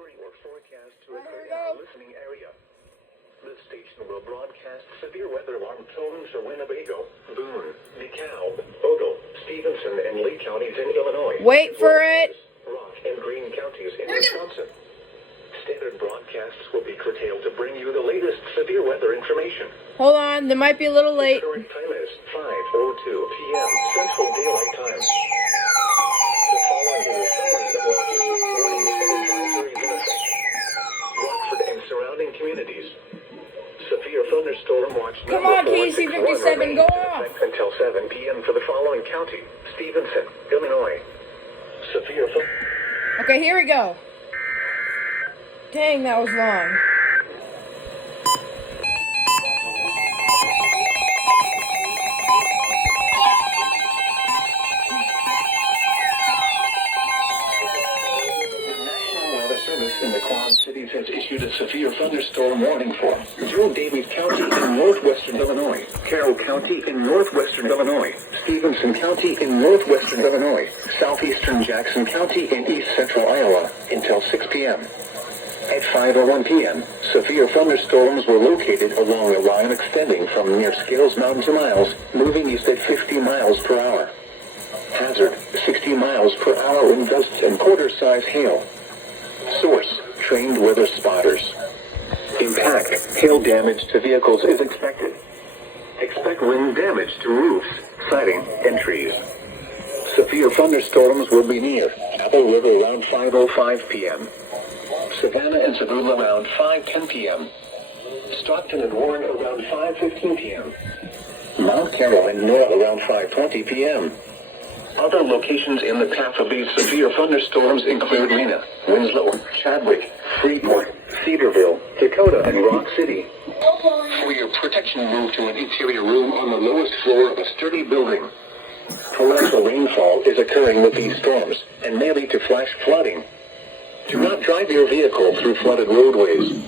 occurring or forecast to occur in our listening area. This station will broadcast severe weather alarm tones for Winnebago, Boone, DeKalb, Ogle, Stephenson, and Lee counties in Illinois. Wait for it. Rock and Greene counties in Wisconsin. Standard broadcasts will be curtailed to bring you the latest severe weather information. Hold on, they might be a little late. The current time is 5:02 p.m. Central Daylight Time. The following is a summary of watches, warnings, and advisories in effect. Rockford and surrounding communities. Severe thunderstorm watch Come number on, KC-57, remains go in off. effect until 7 p.m. for the following county: Stephenson, Illinois. Severe Okay, here we go. Dang, that was long. in the Quad Cities has issued a severe thunderstorm warning for Daviess County in northwestern Illinois, Carroll County in northwestern Illinois, Stephenson County in northwestern Illinois, southeastern Jackson County in east central Iowa until 6 p.m. At 5:01 p.m., severe thunderstorms were located along a line extending from near Scales Mountain to Miles, moving east at 50 miles per hour. Hazard, 60 miles per hour wind gusts and quarter-size hail. Source, trained weather spotters. Impact, hail damage to vehicles is expected. Expect wind damage to roofs, siding, and trees. Severe thunderstorms will be near Apple River around 5:05 p.m. Savannah and Sabula around 5:10 p.m. Stockton and Warren around 5:15 p.m. Mount Carroll and Nora around 5:20 p.m. Other locations in the path of these severe thunderstorms include Rena, Winslow, Chadwick, Freeport, Cedarville, Dakota, and Rock City. For your protection, move to an interior room on the lowest floor of a sturdy building. Torrential rainfall is occurring with these storms and may lead to flash flooding. Do not drive your vehicle through flooded roadways.